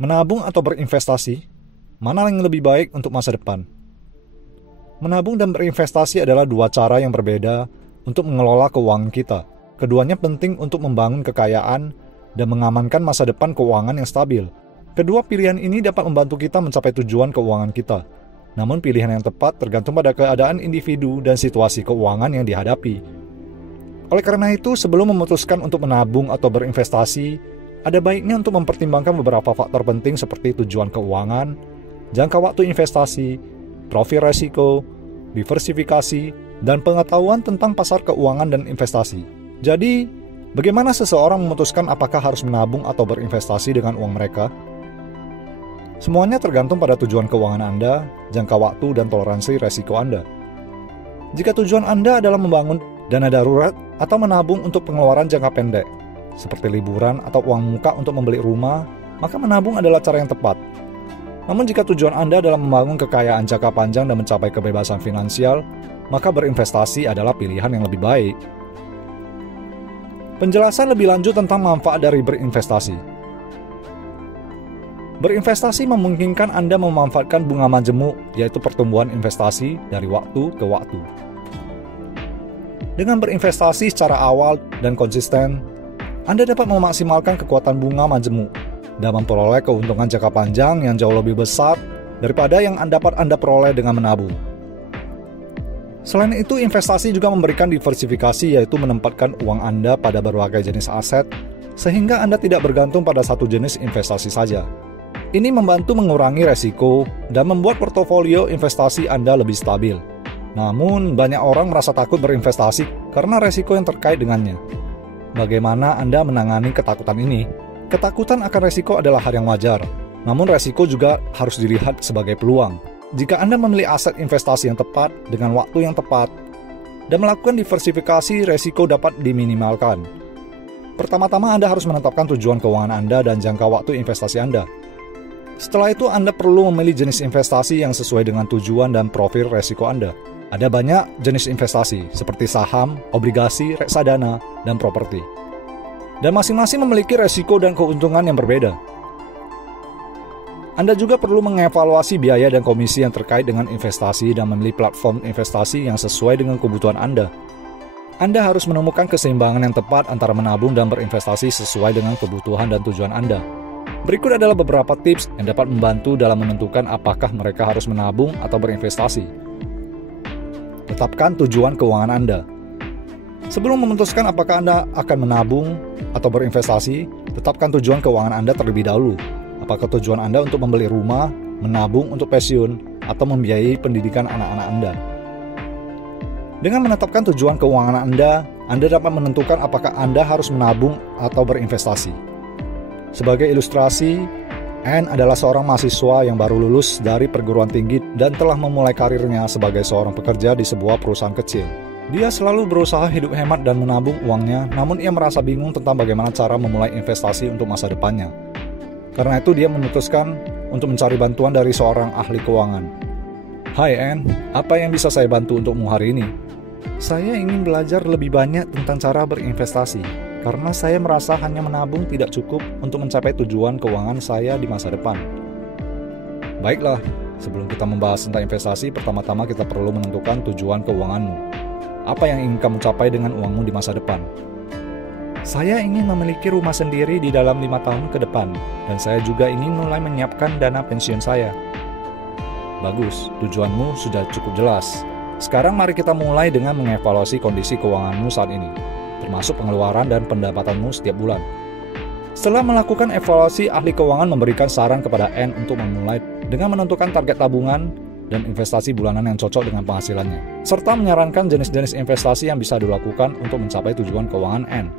Menabung atau berinvestasi, mana yang lebih baik untuk masa depan? Menabung dan berinvestasi adalah dua cara yang berbeda untuk mengelola keuangan kita. Keduanya penting untuk membangun kekayaan dan mengamankan masa depan keuangan yang stabil. Kedua pilihan ini dapat membantu kita mencapai tujuan keuangan kita. Namun pilihan yang tepat tergantung pada keadaan individu dan situasi keuangan yang dihadapi. Oleh karena itu, sebelum memutuskan untuk menabung atau berinvestasi, ada baiknya untuk mempertimbangkan beberapa faktor penting seperti tujuan keuangan, jangka waktu investasi, profil resiko, diversifikasi, dan pengetahuan tentang pasar keuangan dan investasi. Jadi, bagaimana seseorang memutuskan apakah harus menabung atau berinvestasi dengan uang mereka? Semuanya tergantung pada tujuan keuangan Anda, jangka waktu, dan toleransi resiko Anda. Jika tujuan Anda adalah membangun dana darurat atau menabung untuk pengeluaran jangka pendek, seperti liburan atau uang muka untuk membeli rumah, maka menabung adalah cara yang tepat. Namun jika tujuan Anda adalah membangun kekayaan jangka panjang dan mencapai kebebasan finansial, maka berinvestasi adalah pilihan yang lebih baik. Penjelasan lebih lanjut tentang manfaat dari berinvestasi. Berinvestasi memungkinkan Anda memanfaatkan bunga majemuk, yaitu pertumbuhan investasi dari waktu ke waktu. Dengan berinvestasi secara awal dan konsisten, Anda dapat memaksimalkan kekuatan bunga majemuk dan memperoleh keuntungan jangka panjang yang jauh lebih besar daripada yang dapat Anda peroleh dengan menabung. Selain itu, investasi juga memberikan diversifikasi, yaitu menempatkan uang Anda pada berbagai jenis aset, sehingga Anda tidak bergantung pada satu jenis investasi saja. Ini membantu mengurangi resiko dan membuat portofolio investasi Anda lebih stabil. Namun, banyak orang merasa takut berinvestasi karena resiko yang terkait dengannya. Bagaimana Anda menangani ketakutan ini? Ketakutan akan resiko adalah hal yang wajar, namun resiko juga harus dilihat sebagai peluang. Jika Anda memilih aset investasi yang tepat dengan waktu yang tepat dan melakukan diversifikasi, resiko dapat diminimalkan. Pertama-tama Anda harus menetapkan tujuan keuangan Anda dan jangka waktu investasi Anda. Setelah itu, Anda perlu memilih jenis investasi yang sesuai dengan tujuan dan profil resiko Anda. Ada banyak jenis investasi, seperti saham, obligasi, reksadana, dan properti. Dan masing-masing memiliki resiko dan keuntungan yang berbeda. Anda juga perlu mengevaluasi biaya dan komisi yang terkait dengan investasi dan memilih platform investasi yang sesuai dengan kebutuhan Anda. Anda harus menemukan keseimbangan yang tepat antara menabung dan berinvestasi sesuai dengan kebutuhan dan tujuan Anda. Berikut adalah beberapa tips yang dapat membantu dalam menentukan apakah mereka harus menabung atau berinvestasi. Tetapkan tujuan keuangan Anda. Sebelum memutuskan apakah Anda akan menabung atau berinvestasi, tetapkan tujuan keuangan Anda terlebih dahulu. Apakah tujuan Anda untuk membeli rumah, menabung untuk pensiun, atau membiayai pendidikan anak-anak Anda? Dengan menetapkan tujuan keuangan Anda dapat menentukan apakah Anda harus menabung atau berinvestasi. Sebagai ilustrasi, Anne adalah seorang mahasiswa yang baru lulus dari perguruan tinggi dan telah memulai karirnya sebagai seorang pekerja di sebuah perusahaan kecil. Dia selalu berusaha hidup hemat dan menabung uangnya, namun ia merasa bingung tentang bagaimana cara memulai investasi untuk masa depannya. Karena itu dia memutuskan untuk mencari bantuan dari seorang ahli keuangan. Hai Anne, apa yang bisa saya bantu untukmu hari ini? Saya ingin belajar lebih banyak tentang cara berinvestasi, karena saya merasa hanya menabung tidak cukup untuk mencapai tujuan keuangan saya di masa depan. Baiklah, sebelum kita membahas tentang investasi, pertama-tama kita perlu menentukan tujuan keuanganmu. Apa yang ingin kamu capai dengan uangmu di masa depan? Saya ingin memiliki rumah sendiri di dalam 5 tahun ke depan, dan saya juga ingin mulai menyiapkan dana pensiun saya. Bagus, tujuanmu sudah cukup jelas. Sekarang mari kita mulai dengan mengevaluasi kondisi keuanganmu saat ini, termasuk pengeluaran dan pendapatanmu setiap bulan. Setelah melakukan evaluasi, ahli keuangan memberikan saran kepada Anne untuk memulai dengan menentukan target tabungan dan investasi bulanan yang cocok dengan penghasilannya, serta menyarankan jenis-jenis investasi yang bisa dilakukan untuk mencapai tujuan keuangan Anne.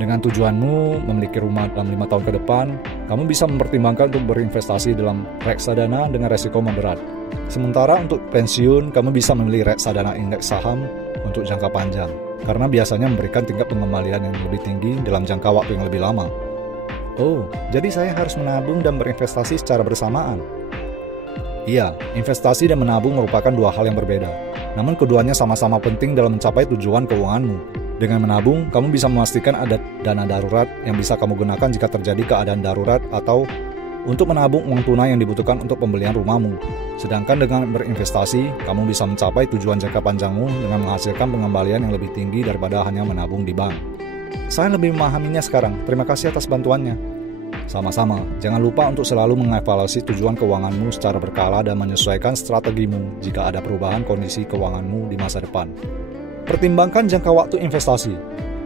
Dengan tujuanmu memiliki rumah dalam 5 tahun ke depan, kamu bisa mempertimbangkan untuk berinvestasi dalam reksadana dengan resiko moderat. Sementara untuk pensiun, kamu bisa memilih reksadana indeks saham untuk jangka panjang, karena biasanya memberikan tingkat pengembalian yang lebih tinggi dalam jangka waktu yang lebih lama. Oh, jadi saya harus menabung dan berinvestasi secara bersamaan? Iya, investasi dan menabung merupakan dua hal yang berbeda. Namun keduanya sama-sama penting dalam mencapai tujuan keuanganmu. Dengan menabung, kamu bisa memastikan ada dana darurat yang bisa kamu gunakan jika terjadi keadaan darurat atau untuk menabung uang tunai yang dibutuhkan untuk pembelian rumahmu. Sedangkan dengan berinvestasi, kamu bisa mencapai tujuan jangka panjangmu dengan menghasilkan pengembalian yang lebih tinggi daripada hanya menabung di bank. Saya lebih memahaminya sekarang. Terima kasih atas bantuannya. Sama-sama, jangan lupa untuk selalu mengevaluasi tujuan keuanganmu secara berkala dan menyesuaikan strategimu jika ada perubahan kondisi keuanganmu di masa depan. Pertimbangkan jangka waktu investasi.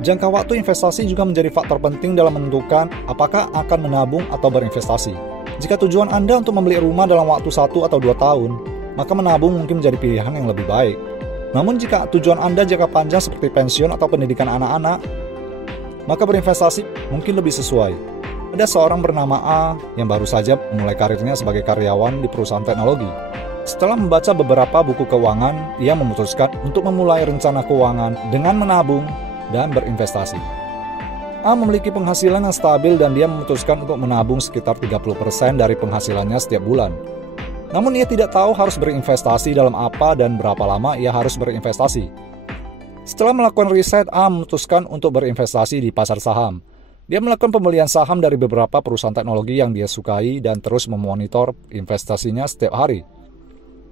Jangka waktu investasi juga menjadi faktor penting dalam menentukan apakah akan menabung atau berinvestasi. Jika tujuan Anda untuk membeli rumah dalam waktu 1 atau 2 tahun, maka menabung mungkin menjadi pilihan yang lebih baik. Namun jika tujuan Anda jangka panjang seperti pensiun atau pendidikan anak-anak, maka berinvestasi mungkin lebih sesuai. Ada seorang bernama A yang baru saja memulai karirnya sebagai karyawan di perusahaan teknologi. Setelah membaca beberapa buku keuangan, ia memutuskan untuk memulai rencana keuangan dengan menabung dan berinvestasi. A memiliki penghasilan yang stabil dan dia memutuskan untuk menabung sekitar 30% dari penghasilannya setiap bulan. Namun ia tidak tahu harus berinvestasi dalam apa dan berapa lama ia harus berinvestasi. Setelah melakukan riset, A memutuskan untuk berinvestasi di pasar saham. Dia melakukan pembelian saham dari beberapa perusahaan teknologi yang dia sukai dan terus memonitor investasinya setiap hari.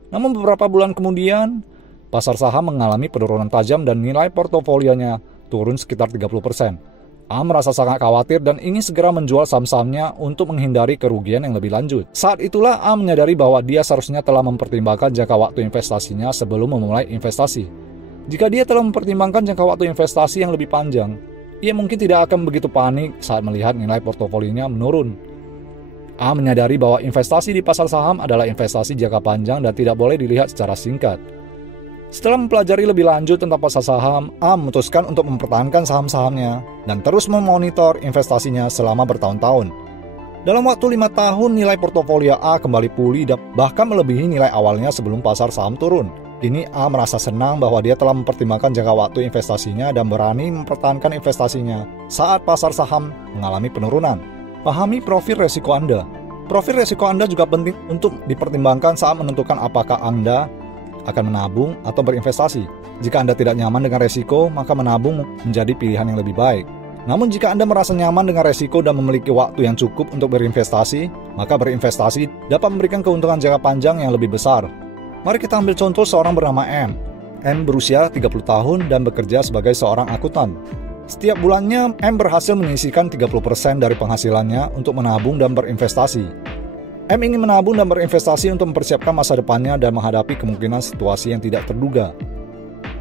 Namun beberapa bulan kemudian, pasar saham mengalami penurunan tajam dan nilai portofolionya turun sekitar 30%. A merasa sangat khawatir dan ingin segera menjual saham-sahamnya untuk menghindari kerugian yang lebih lanjut. Saat itulah A menyadari bahwa dia seharusnya telah mempertimbangkan jangka waktu investasinya sebelum memulai investasi. Jika dia telah mempertimbangkan jangka waktu investasi yang lebih panjang, ia mungkin tidak akan begitu panik saat melihat nilai portofolionya menurun. A menyadari bahwa investasi di pasar saham adalah investasi jangka panjang dan tidak boleh dilihat secara singkat. Setelah mempelajari lebih lanjut tentang pasar saham, A memutuskan untuk mempertahankan saham-sahamnya dan terus memonitor investasinya selama bertahun-tahun. Dalam waktu 5 tahun, nilai portofolio A kembali pulih dan bahkan melebihi nilai awalnya sebelum pasar saham turun. Kini A merasa senang bahwa dia telah mempertimbangkan jangka waktu investasinya dan berani mempertahankan investasinya saat pasar saham mengalami penurunan. Pahami profil resiko Anda. Profil resiko Anda juga penting untuk dipertimbangkan saat menentukan apakah Anda akan menabung atau berinvestasi. Jika Anda tidak nyaman dengan resiko, maka menabung menjadi pilihan yang lebih baik. Namun jika Anda merasa nyaman dengan resiko dan memiliki waktu yang cukup untuk berinvestasi, maka berinvestasi dapat memberikan keuntungan jangka panjang yang lebih besar. Mari kita ambil contoh seorang bernama M. M berusia 30 tahun dan bekerja sebagai seorang akuntan. Setiap bulannya, M berhasil menyisihkan 30% dari penghasilannya untuk menabung dan berinvestasi. M ingin menabung dan berinvestasi untuk mempersiapkan masa depannya dan menghadapi kemungkinan situasi yang tidak terduga.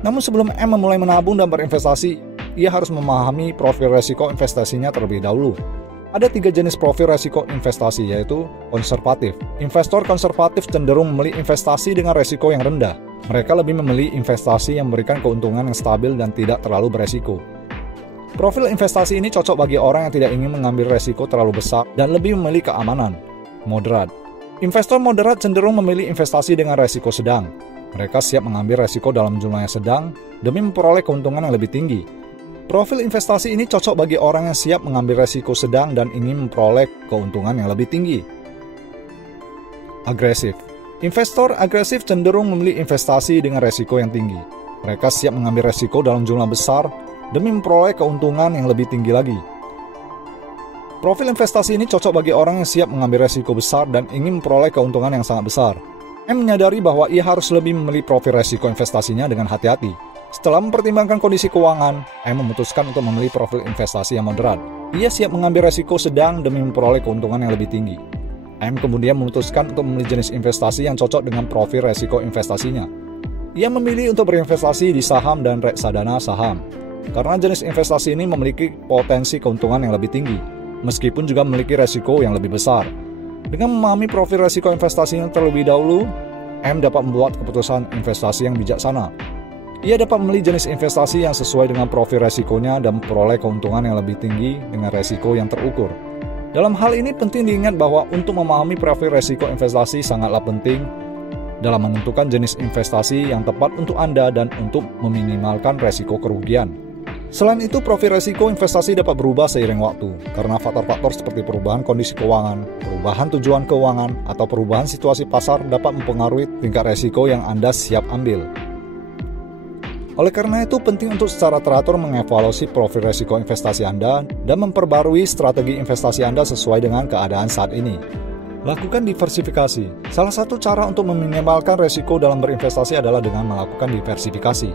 Namun sebelum M memulai menabung dan berinvestasi, ia harus memahami profil resiko investasinya terlebih dahulu. Ada 3 jenis profil resiko investasi, yaitu konservatif. Investor konservatif cenderung memilih investasi dengan resiko yang rendah. Mereka lebih memilih investasi yang memberikan keuntungan yang stabil dan tidak terlalu beresiko. Profil investasi ini cocok bagi orang yang tidak ingin mengambil resiko terlalu besar dan lebih memilih keamanan. Moderat. Investor moderat cenderung memilih investasi dengan resiko sedang. Mereka siap mengambil resiko dalam jumlah yang sedang demi memperoleh keuntungan yang lebih tinggi. Profil investasi ini cocok bagi orang yang siap mengambil resiko sedang dan ingin memperoleh keuntungan yang lebih tinggi. Agresif. Investor agresif cenderung memilih investasi dengan resiko yang tinggi. Mereka siap mengambil resiko dalam jumlah besar demi memperoleh keuntungan yang lebih tinggi lagi. Profil investasi ini cocok bagi orang yang siap mengambil resiko besar dan ingin memperoleh keuntungan yang sangat besar. M menyadari bahwa ia harus lebih memilih profil resiko investasinya dengan hati-hati. Setelah mempertimbangkan kondisi keuangan, M memutuskan untuk memilih profil investasi yang moderat. Ia siap mengambil resiko sedang demi memperoleh keuntungan yang lebih tinggi. M kemudian memutuskan untuk memilih jenis investasi yang cocok dengan profil resiko investasinya. Ia memilih untuk berinvestasi di saham dan reksadana saham, karena jenis investasi ini memiliki potensi keuntungan yang lebih tinggi, meskipun juga memiliki resiko yang lebih besar. Dengan memahami profil resiko investasinya terlebih dahulu, M dapat membuat keputusan investasi yang bijaksana. Ia dapat memilih jenis investasi yang sesuai dengan profil resikonya dan memperoleh keuntungan yang lebih tinggi dengan resiko yang terukur. Dalam hal ini penting diingat bahwa untuk memahami profil resiko investasi sangatlah penting dalam menentukan jenis investasi yang tepat untuk Anda dan untuk meminimalkan resiko kerugian. Selain itu, profil resiko investasi dapat berubah seiring waktu, karena faktor-faktor seperti perubahan kondisi keuangan, perubahan tujuan keuangan, atau perubahan situasi pasar dapat mempengaruhi tingkat resiko yang Anda siap ambil. Oleh karena itu, penting untuk secara teratur mengevaluasi profil resiko investasi Anda dan memperbarui strategi investasi Anda sesuai dengan keadaan saat ini. Lakukan diversifikasi. Salah satu cara untuk meminimalkan resiko dalam berinvestasi adalah dengan melakukan diversifikasi.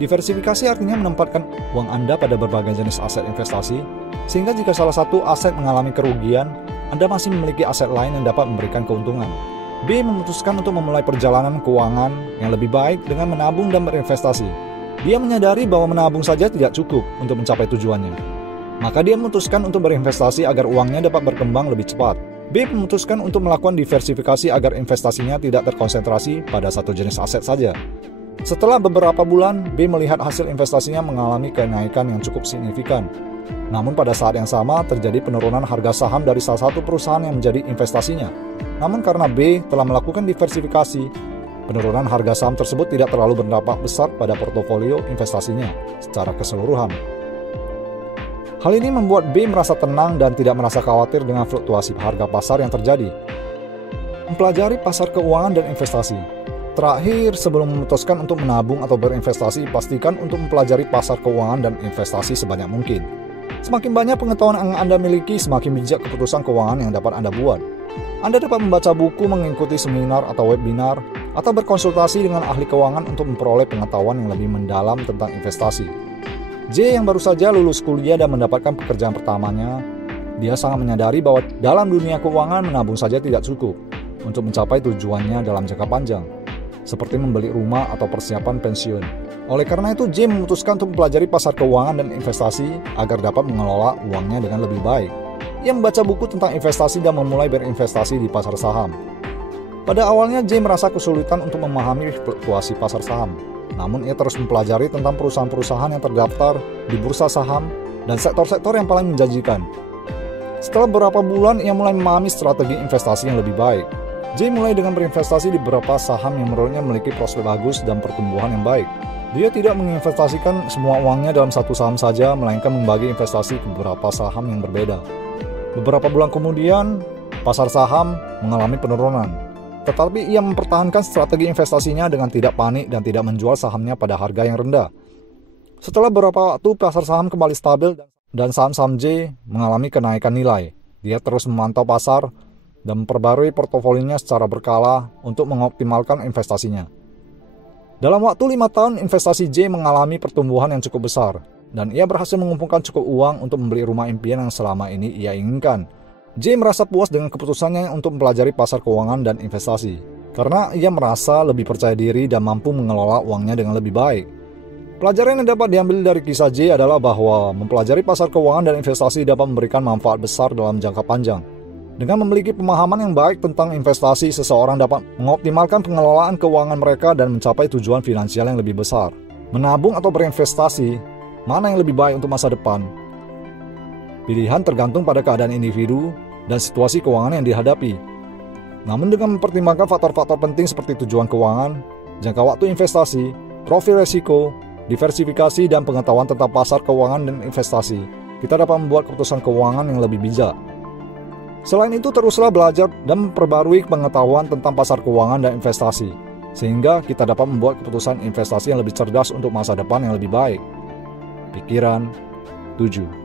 Diversifikasi artinya menempatkan uang Anda pada berbagai jenis aset investasi, sehingga jika salah satu aset mengalami kerugian, Anda masih memiliki aset lain yang dapat memberikan keuntungan. B memutuskan untuk memulai perjalanan keuangan yang lebih baik dengan menabung dan berinvestasi. Dia menyadari bahwa menabung saja tidak cukup untuk mencapai tujuannya. Maka dia memutuskan untuk berinvestasi agar uangnya dapat berkembang lebih cepat. B memutuskan untuk melakukan diversifikasi agar investasinya tidak terkonsentrasi pada satu jenis aset saja. Setelah beberapa bulan, B melihat hasil investasinya mengalami kenaikan yang cukup signifikan. Namun pada saat yang sama terjadi penurunan harga saham dari salah satu perusahaan yang menjadi investasinya. Namun karena B telah melakukan diversifikasi, penurunan harga saham tersebut tidak terlalu berdampak besar pada portofolio investasinya secara keseluruhan. Hal ini membuat B merasa tenang dan tidak merasa khawatir dengan fluktuasi harga pasar yang terjadi. Mempelajari pasar keuangan dan investasi. Terakhir, sebelum memutuskan untuk menabung atau berinvestasi, pastikan untuk mempelajari pasar keuangan dan investasi sebanyak mungkin. Semakin banyak pengetahuan yang Anda miliki, semakin bijak keputusan keuangan yang dapat Anda buat. Anda dapat membaca buku, mengikuti seminar atau webinar, atau berkonsultasi dengan ahli keuangan untuk memperoleh pengetahuan yang lebih mendalam tentang investasi. J yang baru saja lulus kuliah dan mendapatkan pekerjaan pertamanya, dia sangat menyadari bahwa dalam dunia keuangan menabung saja tidak cukup untuk mencapai tujuannya dalam jangka panjang, seperti membeli rumah atau persiapan pensiun. Oleh karena itu, J memutuskan untuk mempelajari pasar keuangan dan investasi agar dapat mengelola uangnya dengan lebih baik. Ia membaca buku tentang investasi dan memulai berinvestasi di pasar saham. Pada awalnya, J merasa kesulitan untuk memahami fluktuasi pasar saham. Namun, ia terus mempelajari tentang perusahaan-perusahaan yang terdaftar di bursa saham dan sektor-sektor yang paling menjanjikan. Setelah beberapa bulan, ia mulai memahami strategi investasi yang lebih baik. J mulai dengan berinvestasi di beberapa saham yang menurutnya memiliki prospek bagus dan pertumbuhan yang baik. Dia tidak menginvestasikan semua uangnya dalam satu saham saja, melainkan membagi investasi ke beberapa saham yang berbeda. Beberapa bulan kemudian, pasar saham mengalami penurunan. Tetapi ia mempertahankan strategi investasinya dengan tidak panik dan tidak menjual sahamnya pada harga yang rendah. Setelah beberapa waktu, pasar saham kembali stabil dan saham-saham J mengalami kenaikan nilai. Dia terus memantau pasar dan memperbarui portofolinya secara berkala untuk mengoptimalkan investasinya. Dalam waktu 5 tahun, investasi J mengalami pertumbuhan yang cukup besar, dan ia berhasil mengumpulkan cukup uang untuk membeli rumah impian yang selama ini ia inginkan. J merasa puas dengan keputusannya untuk mempelajari pasar keuangan dan investasi, karena ia merasa lebih percaya diri dan mampu mengelola uangnya dengan lebih baik. Pelajaran yang dapat diambil dari kisah J adalah bahwa mempelajari pasar keuangan dan investasi dapat memberikan manfaat besar dalam jangka panjang. Dengan memiliki pemahaman yang baik tentang investasi, seseorang dapat mengoptimalkan pengelolaan keuangan mereka dan mencapai tujuan finansial yang lebih besar. Menabung atau berinvestasi, mana yang lebih baik untuk masa depan? Pilihan tergantung pada keadaan individu dan situasi keuangan yang dihadapi. Namun dengan mempertimbangkan faktor-faktor penting seperti tujuan keuangan, jangka waktu investasi, profil resiko, diversifikasi, dan pengetahuan tentang pasar keuangan dan investasi, kita dapat membuat keputusan keuangan yang lebih bijak. Selain itu, teruslah belajar dan memperbarui pengetahuan tentang pasar keuangan dan investasi, sehingga kita dapat membuat keputusan investasi yang lebih cerdas untuk masa depan yang lebih baik. Pikiran 7.